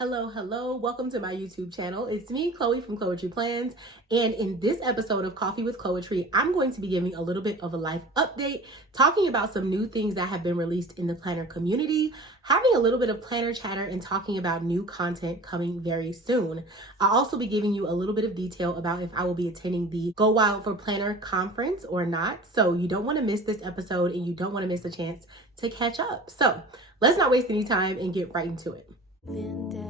Hello, welcome to my YouTube channel. It's me, Chloe from Chloetry Plans, and in this episode of Coffee with Chloetry, I'm going to be giving a little bit of a life update, talking about some new things that have been released in the planner community, having a little bit of planner chatter, and talking about new content coming very soon. I'll also be giving you a little bit of detail about if I will be attending the Go Wild for Planner conference or not, so you don't want to miss this episode and you don't want to miss a chance to catch up. So let's not waste any time and get right into it. Vendetta.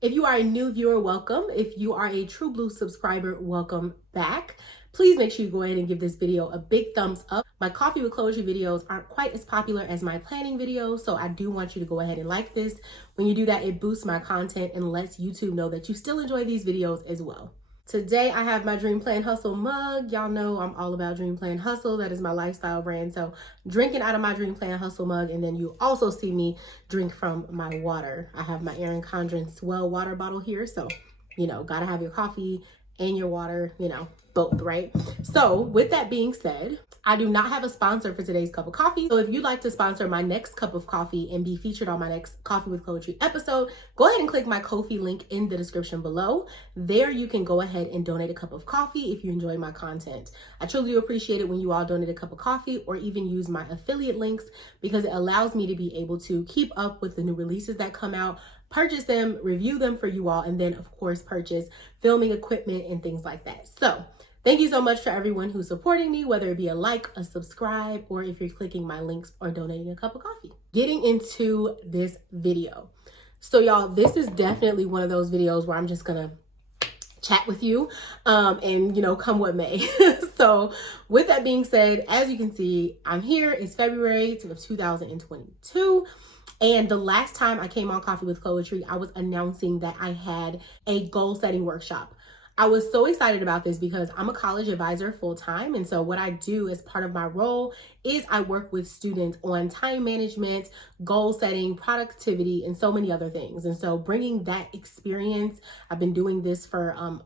If you are a new viewer, welcome. If you are a True Blue subscriber, welcome back. Please make sure you go ahead and give this video a big thumbs up. My Coffee with Chloetry videos aren't quite as popular as my planning videos, so I do want you to go ahead and like this. When you do that, it boosts my content and lets YouTube know that you still enjoy these videos as well. Today, I have my Dream Plan Hustle mug. Y'all know I'm all about Dream Plan Hustle. That is my lifestyle brand. So drinking out of my Dream Plan Hustle mug, and then you also see me drink from my water. I have my Erin Condren Swell water bottle here. So, gotta have your coffee and your water, both, right? So with that being said, I do not have a sponsor for today's cup of coffee. So if you'd like to sponsor my next cup of coffee and be featured on my next Coffee with Chloetry episode, go ahead and click my Ko-fi link in the description below. There you can go ahead and donate a cup of coffee if you enjoy my content. I truly do appreciate it when you all donate a cup of coffee or even use my affiliate links, because it allows me to be able to keep up with the new releases that come out, purchase them, review them for you all, and then of course purchase filming equipment and things like that. So thank you so much for everyone who's supporting me, whether it be a like, a subscribe, or if you're clicking my links or donating a cup of coffee. Getting into this video. So y'all, this is definitely one of those videos where I'm just gonna chat with you and come what may. So with that being said, as you can see, I'm here. It's February of 2022. And the last time I came on Coffee with Chloetry, I was announcing that I had a goal setting workshop. I was so excited about this because I'm a college advisor full-time. And so what I do as part of my role is I work with students on time management, goal setting, productivity, and so many other things. And so bringing that experience, I've been doing this for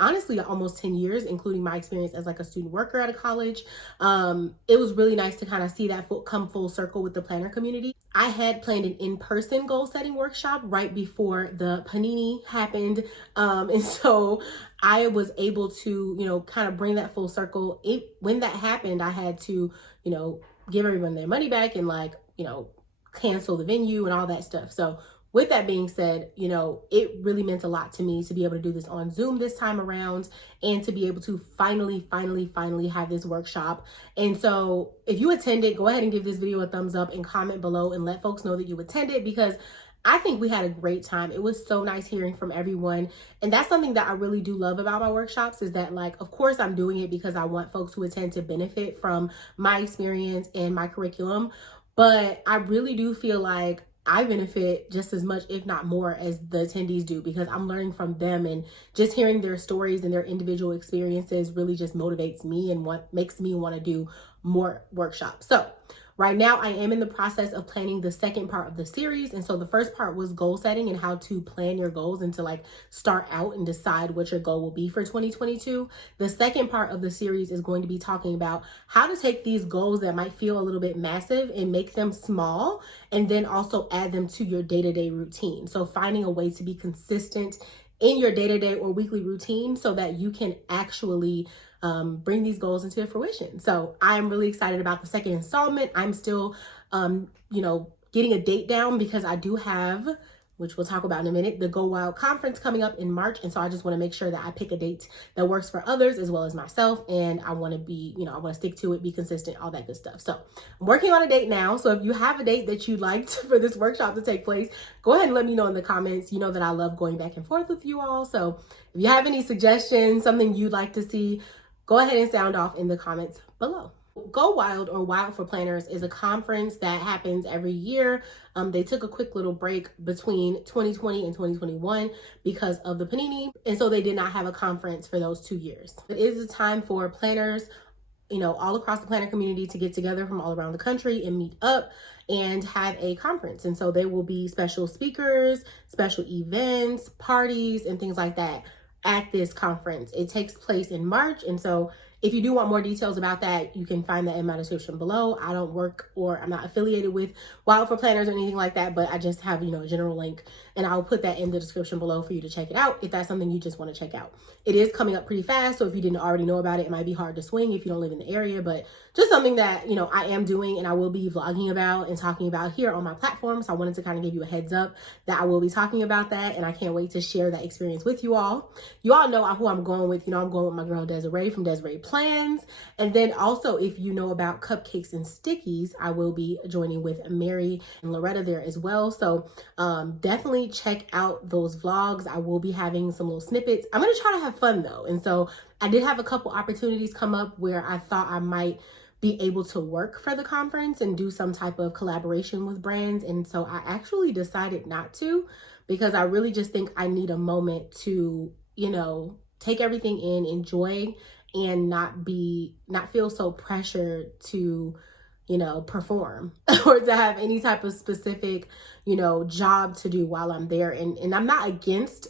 honestly almost 10 years, including my experience as like a student worker at a college. It was really nice to kind of see that come full circle with the planner community. I had planned an in-person goal setting workshop right before the panini happened. And so I was able to, kind of bring that full circle. When that happened, I had to, give everyone their money back and cancel the venue and all that stuff. So with that being said, it really meant a lot to me to be able to do this on Zoom this time around and to be able to finally have this workshop. And so if you attended, go ahead and give this video a thumbs up and comment below and let folks know that you attended, because I think we had a great time. It was so nice hearing from everyone. And that's something that I really do love about my workshops, is that of course I'm doing it because I want folks who attend to benefit from my experience and my curriculum. But I really do feel like I benefit just as much, if not more, as the attendees do, because I'm learning from them, and just hearing their stories and their individual experiences really just motivates me and what makes me want to do more workshops. So right now I am in the process of planning the second part of the series. And so the first part was goal setting and how to plan your goals and to start out and decide what your goal will be for 2022. The second part of the series is going to be talking about how to take these goals that might feel a little bit massive and make them small, and then also add them to your day-to-day routine. So finding a way to be consistent in your day-to-day or weekly routine so that you can actually bring these goals into fruition. So I'm really excited about the second installment. I'm still, getting a date down, because I do have, which we'll talk about in a minute, the Go Wild conference coming up in March. And so I just want to make sure that I pick a date that works for others as well as myself. And I want to be, I want to stick to it, be consistent, all that good stuff. So I'm working on a date now. So if you have a date that you'd like for this workshop to take place, go ahead and let me know in the comments. You know that I love going back and forth with you all. So if you have any suggestions, something you'd like to see, go ahead and sound off in the comments below. Go Wild, or Wild for Planners, is a conference that happens every year. They took a quick little break between 2020 and 2021 because of the panini, and so they did not have a conference for those 2 years. It is a time for planners all across the planner community to get together from all around the country and meet up and have a conference. And so there will be special speakers, special events, parties, and things like that at this conference. It takes place in March. And so if you do want more details about that, you can find that in my description below. I don't work or I'm not affiliated with Wild for Planners or anything like that, but I just have, a general link, and I'll put that in the description below for you to check it out if that's something you just want to check out. It is coming up pretty fast, so if you didn't already know about it, it might be hard to swing if you don't live in the area, but just something that, I am doing and I will be vlogging about and talking about here on my platform. So I wanted to kind of give you a heads up that I will be talking about that, and I can't wait to share that experience with you all. You all know who I'm going with. I'm going with my girl Desiree from Desiree Plans. And then also, if you know about cupcakes and stickies, I will be joining with Mary and Loretta there as well. So definitely check out those vlogs. I will be having some little snippets. I'm going to try to have fun though. And so I did have a couple opportunities come up where I thought I might be able to work for the conference and do some type of collaboration with brands. And so I actually decided not to, because I really just think I need a moment to, take everything in, enjoy, and not feel so pressured to, perform or to have any type of specific, job to do while I'm there. And I'm not against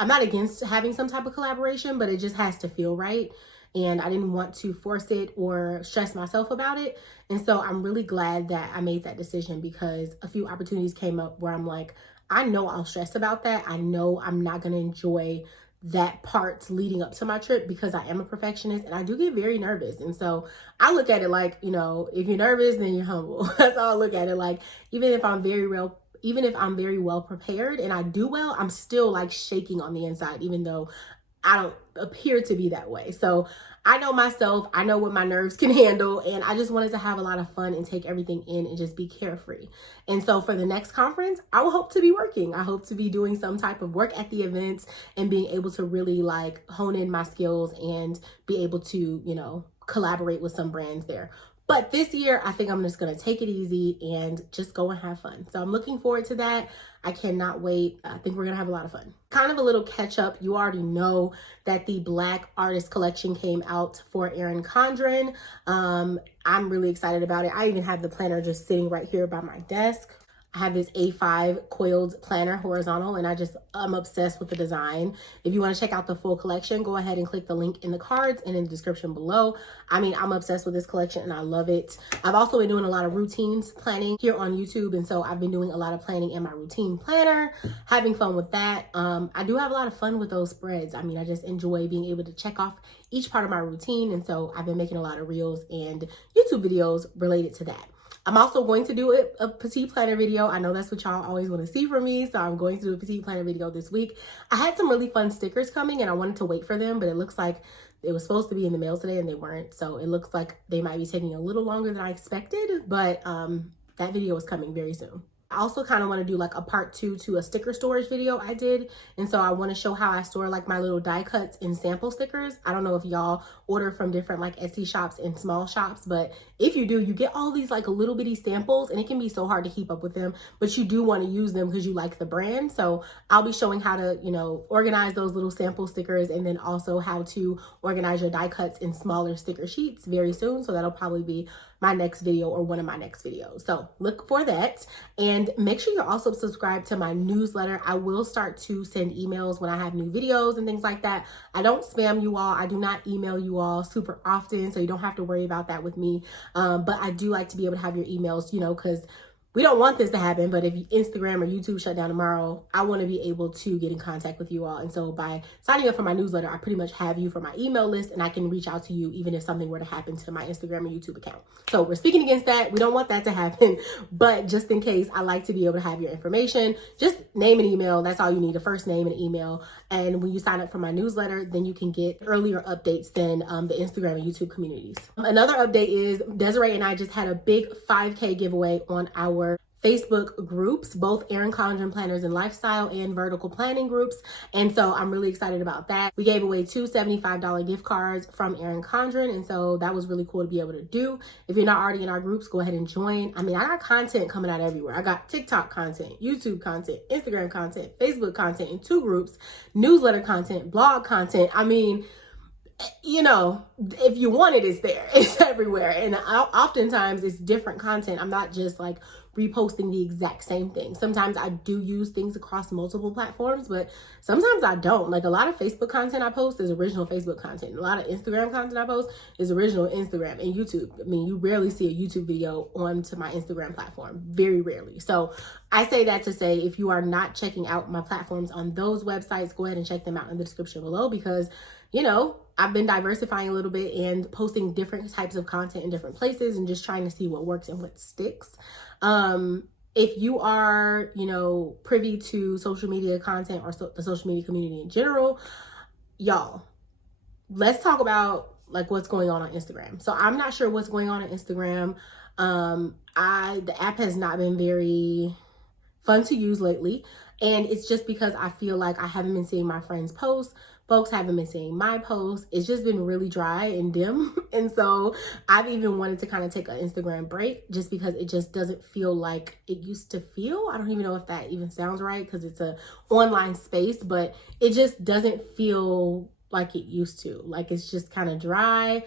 I'm not against having some type of collaboration, but it just has to feel right. And I didn't want to force it or stress myself about it. And so I'm really glad that I made that decision, because a few opportunities came up where I'm like, I know I'll stress about that. I know I'm not going to enjoy that part leading up to my trip, because I am a perfectionist and I do get very nervous. And so I look at it like, if you're nervous, then you're humble. That's all I look at it like. Even if I'm very well prepared and I do well, I'm still like shaking on the inside, even though I don't appear to be that way. So I know myself, I know what my nerves can handle, and I just wanted to have a lot of fun and take everything in and just be carefree. And so for the next conference, I will hope to be working. I hope to be doing some type of work at the events and being able to really like hone in my skills and be able to, collaborate with some brands there. But this year, I think I'm just going to take it easy and just go and have fun. So I'm looking forward to that. I cannot wait. I think we're going to have a lot of fun. Kind of a little catch up. You already know that the Black Artist Collection came out for Erin Condren. I'm really excited about it. I even have the planner just sitting right here by my desk. I have this A5 coiled planner, horizontal, and I'm obsessed with the design. If you want to check out the full collection, go ahead and click the link in the cards and in the description below. I'm obsessed with this collection and I love it. I've also been doing a lot of routines planning here on YouTube, and so I've been doing a lot of planning in my routine planner, having fun with that. I do have a lot of fun with those spreads. I just enjoy being able to check off each part of my routine, and so I've been making a lot of reels and YouTube videos related to that. I'm also going to do a petite planner video. I know that's what y'all always want to see from me, so I'm going to do a petite planner video this week. I had some really fun stickers coming and I wanted to wait for them, but it looks like it was supposed to be in the mail today and they weren't. So it looks like they might be taking a little longer than I expected, but that video is coming very soon. I also kind of want to do like a part 2 to a sticker storage video I did. And so I want to show how I store like my little die cuts and sample stickers. I don't know if y'all order from different like Etsy shops and small shops, but if you do, you get all these like little bitty samples and it can be so hard to keep up with them, but you do want to use them because you like the brand. So I'll be showing how to, organize those little sample stickers, and then also how to organize your die cuts in smaller sticker sheets very soon. So that'll probably be my next video or one of my next videos. So look for that, and make sure you're also subscribed to my newsletter. I will start to send emails when I have new videos and things like that. I don't spam you all. I do not email you all super often, so you don't have to worry about that with me. But I do like to be able to have your emails, because we don't want this to happen, but if Instagram or YouTube shut down tomorrow, I want to be able to get in contact with you all. And so by signing up for my newsletter, I pretty much have you for my email list, and I can reach out to you even if something were to happen to my Instagram or YouTube account. So we're speaking against that. We don't want that to happen, but just in case, I like to be able to have your information. Just name and email. That's all you need, a first name and email. And when you sign up for my newsletter, then you can get earlier updates than the Instagram and YouTube communities. Another update is Desiree and I just had a big 5K giveaway on our Facebook groups, both Erin Condren Planners and Lifestyle and Vertical Planning groups. And so I'm really excited about that. We gave away 2 $75 gift cards from Erin Condren. And so that was really cool to be able to do. If you're not already in our groups, go ahead and join. I got content coming out everywhere. I got TikTok content, YouTube content, Instagram content, Facebook content in 2 groups, newsletter content, blog content. you know, if you want it, it's there. It's everywhere. And oftentimes it's different content. I'm not just like reposting the exact same thing. Sometimes I do use things across multiple platforms, but sometimes I don't. Like a lot of Facebook content I post is original Facebook content. A lot of Instagram content I post is original Instagram and YouTube. I mean, you rarely see a YouTube video onto my Instagram platform, very rarely. So I say that to say, if you are not checking out my platforms on those websites, go ahead and check them out in the description below, because you know, I've been diversifying a little bit and posting different types of content in different places and just trying to see what works and what sticks. If you are, you know, privy to social media content or the social media community in general, y'all, let's talk about like what's going on Instagram. So I'm not sure what's going on Instagram. The app has not been very fun to use lately. And it's just because I feel like I haven't been seeing my friends post. Folks haven't been seeing my posts. It's just been really dry and dim. And so I've even wanted to kind of take an Instagram break just because it just doesn't feel like it used to feel. I don't even know if that even sounds right because it's a online space, but it just doesn't feel like it used to. Like it's just kind of dry.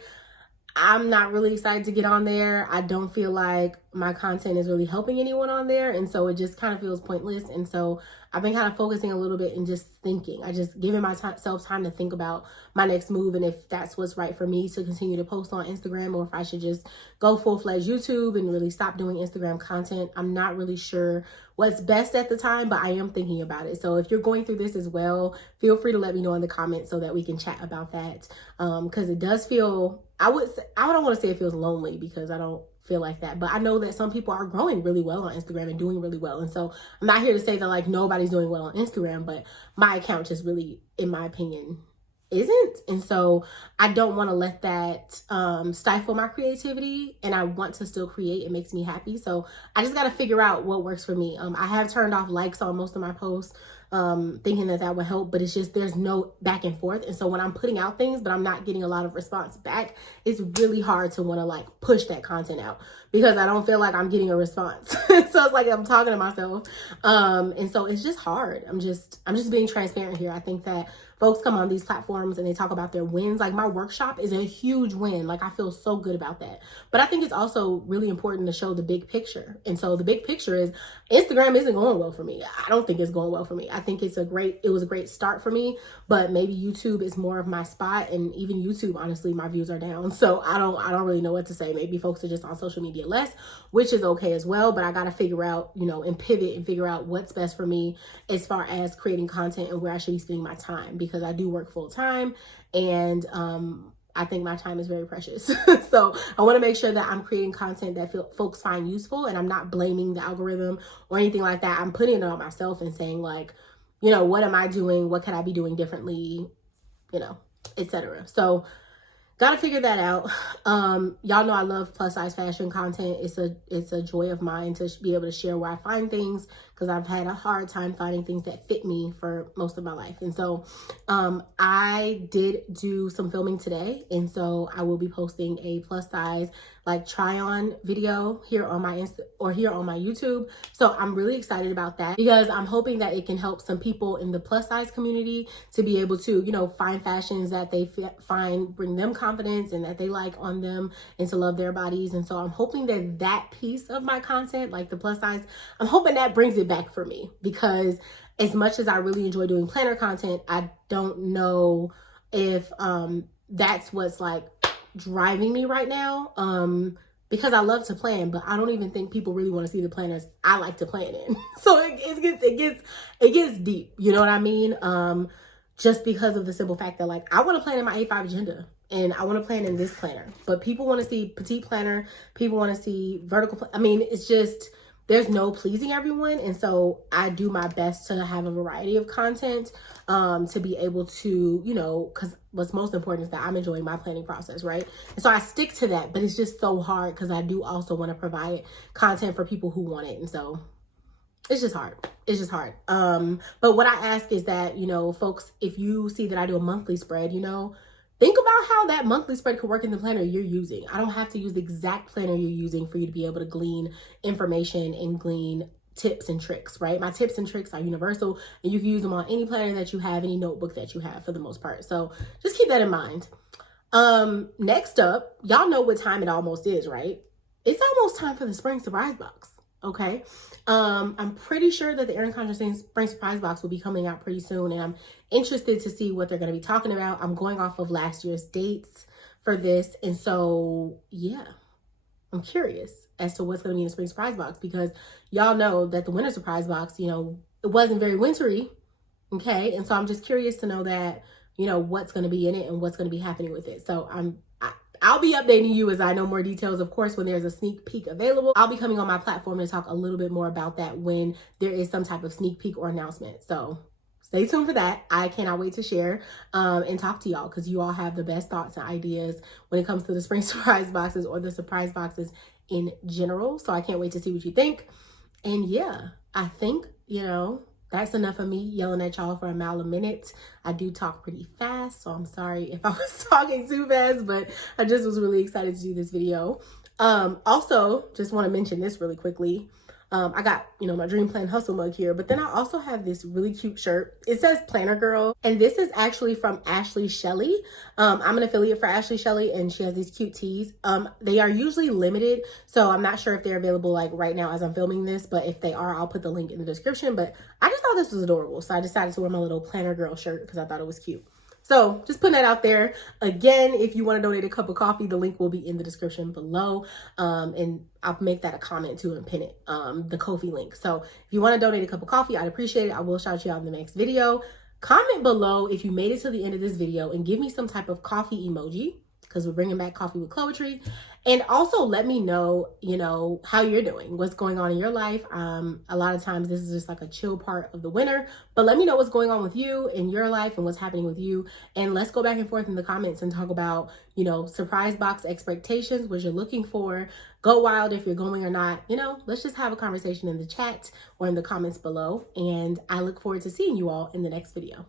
I'm not really excited to get on there. I don't feel like my content is really helping anyone on there. And so it just kind of feels pointless. And so I've been kind of focusing a little bit and just thinking. I just giving myself time to think about my next move and if that's what's right for me to continue to post on Instagram or if I should just go full-fledged YouTube and really stop doing Instagram content. I'm not really sure what's best at the time, but I am thinking about it. So if you're going through this as well, feel free to let me know in the comments so that we can chat about that. Because it does feel, I don't want to say it feels lonely because I don't feel like that, but I know that some people are growing really well on Instagram and doing really well. And so I'm not here to say that like nobody's doing well on Instagram, but my account just really, in my opinion, isn't. And so I don't want to let that stifle my creativity, and I want to still create. It makes me happy. So I just got to figure out what works for me. I have turned off likes on most of my posts, thinking that would help, but it's just there's no back and forth. And so when I'm putting out things but I'm not getting a lot of response back, it's really hard to want to like push that content out because I don't feel like I'm getting a response. So it's like I'm talking to myself, and so it's just hard. I'm just being transparent here. I think that folks come on these platforms and they talk about their wins. Like my workshop is a huge win. Like I feel so good about that. But I think it's also really important to show the big picture. And so the big picture is Instagram isn't going well for me. I don't think it's going well for me. I think it was a great start for me, but maybe YouTube is more of my spot. And even YouTube, honestly, my views are down. So I don't really know what to say. Maybe folks are just on social media less, which is okay as well. But I got to figure out, you know, and pivot and figure out what's best for me as far as creating content and where I should be spending my time, because I do work full time and I think my time is very precious. So I want to make sure that I'm creating content that folks find useful, and I'm not blaming the algorithm or anything like that. I'm putting it on myself and saying like, you know, what am I doing? What can I be doing differently? You know, etc. So gotta figure that out. Y'all know I love plus size fashion content. It's a joy of mine to be able to share where I find things, because I've had a hard time finding things that fit me for most of my life. And so I did do some filming today, and so I will be posting a plus size like try on video here on my here on my YouTube. So I'm really excited about that because I'm hoping that it can help some people in the plus size community to be able to, you know, find fashions that they find bring them confidence and that they like on them, and to love their bodies. And so I'm hoping that that piece of my content, like the plus size, I'm hoping that brings it back for me, because as much as I really enjoy doing planner content, I don't know if that's what's like driving me right now, because I love to plan, but I don't even think people really want to see the planners I like to plan in. So it gets deep, you know what I mean? Just because of the simple fact that like I want to plan in my A5 agenda and I want to plan in this planner, but people want to see petite planner, people want to see vertical. I mean, it's just, there's no pleasing everyone. And so I do my best to have a variety of content, to be able to, you know, because what's most important is that I'm enjoying my planning process, right? And so I stick to that, but it's just so hard because I do also want to provide content for people who want it. And so it's just hard. It's just hard. But what I ask is that, you know, folks, if you see that I do a monthly spread, you know, think about how that monthly spread could work in the planner you're using. I don't have to use the exact planner you're using for you to be able to glean information and glean tips and tricks, right? My tips and tricks are universal, and you can use them on any planner that you have, any notebook that you have for the most part. So just keep that in mind. Next up, y'all know what time it almost is, right? It's almost time for the spring surprise box. Okay. I'm pretty sure that the Erin Condren spring surprise box will be coming out pretty soon, and I'm interested to see what they're going to be talking about. I'm going off of last year's dates for this, and so yeah, I'm curious as to what's going to be in the spring surprise box, because y'all know that the winter surprise box, it wasn't very wintry. Okay. And so I'm just curious to know that, what's going to be in it and what's going to be happening with it. So I'll be updating you as I know more details. Of course, when there's a sneak peek available, I'll be coming on my platform to talk a little bit more about that when there is some type of sneak peek or announcement. So stay tuned for that. I cannot wait to share and talk to y'all, because you all have the best thoughts and ideas when it comes to the spring surprise boxes or the surprise boxes in general. So I can't wait to see what you think. And yeah, I think, that's enough of me yelling at y'all for a mile a minute. I do talk pretty fast, so I'm sorry if I was talking too fast, but I just was really excited to do this video. Also, just want to mention this really quickly. I got, my Dream Plan Hustle mug here, but then I also have this really cute shirt. It says Planner Girl, and this is actually from Ashley Shelley. I'm an affiliate for Ashley Shelley, and she has these cute tees. They are usually limited, so I'm not sure if they're available like right now as I'm filming this, but if they are, I'll put the link in the description. But I just thought this was adorable, so I decided to wear my little Planner Girl shirt because I thought it was cute. So just putting that out there. Again, if you want to donate a cup of coffee, the link will be in the description below. And I'll make that a comment too and pin it, the Ko-fi link. So if you want to donate a cup of coffee, I'd appreciate it. I will shout you out in the next video. Comment below if you made it to the end of this video and give me some type of coffee emoji, because we're bringing back Coffee with Chloetry. And also let me know, how you're doing, what's going on in your life. A lot of times this is just like a chill part of the winter, but let me know what's going on with you in your life and what's happening with you. And let's go back and forth in the comments and talk about, surprise box expectations, what you're looking for. Go wild if you're going or not. Let's just have a conversation in the chat or in the comments below. And I look forward to seeing you all in the next video.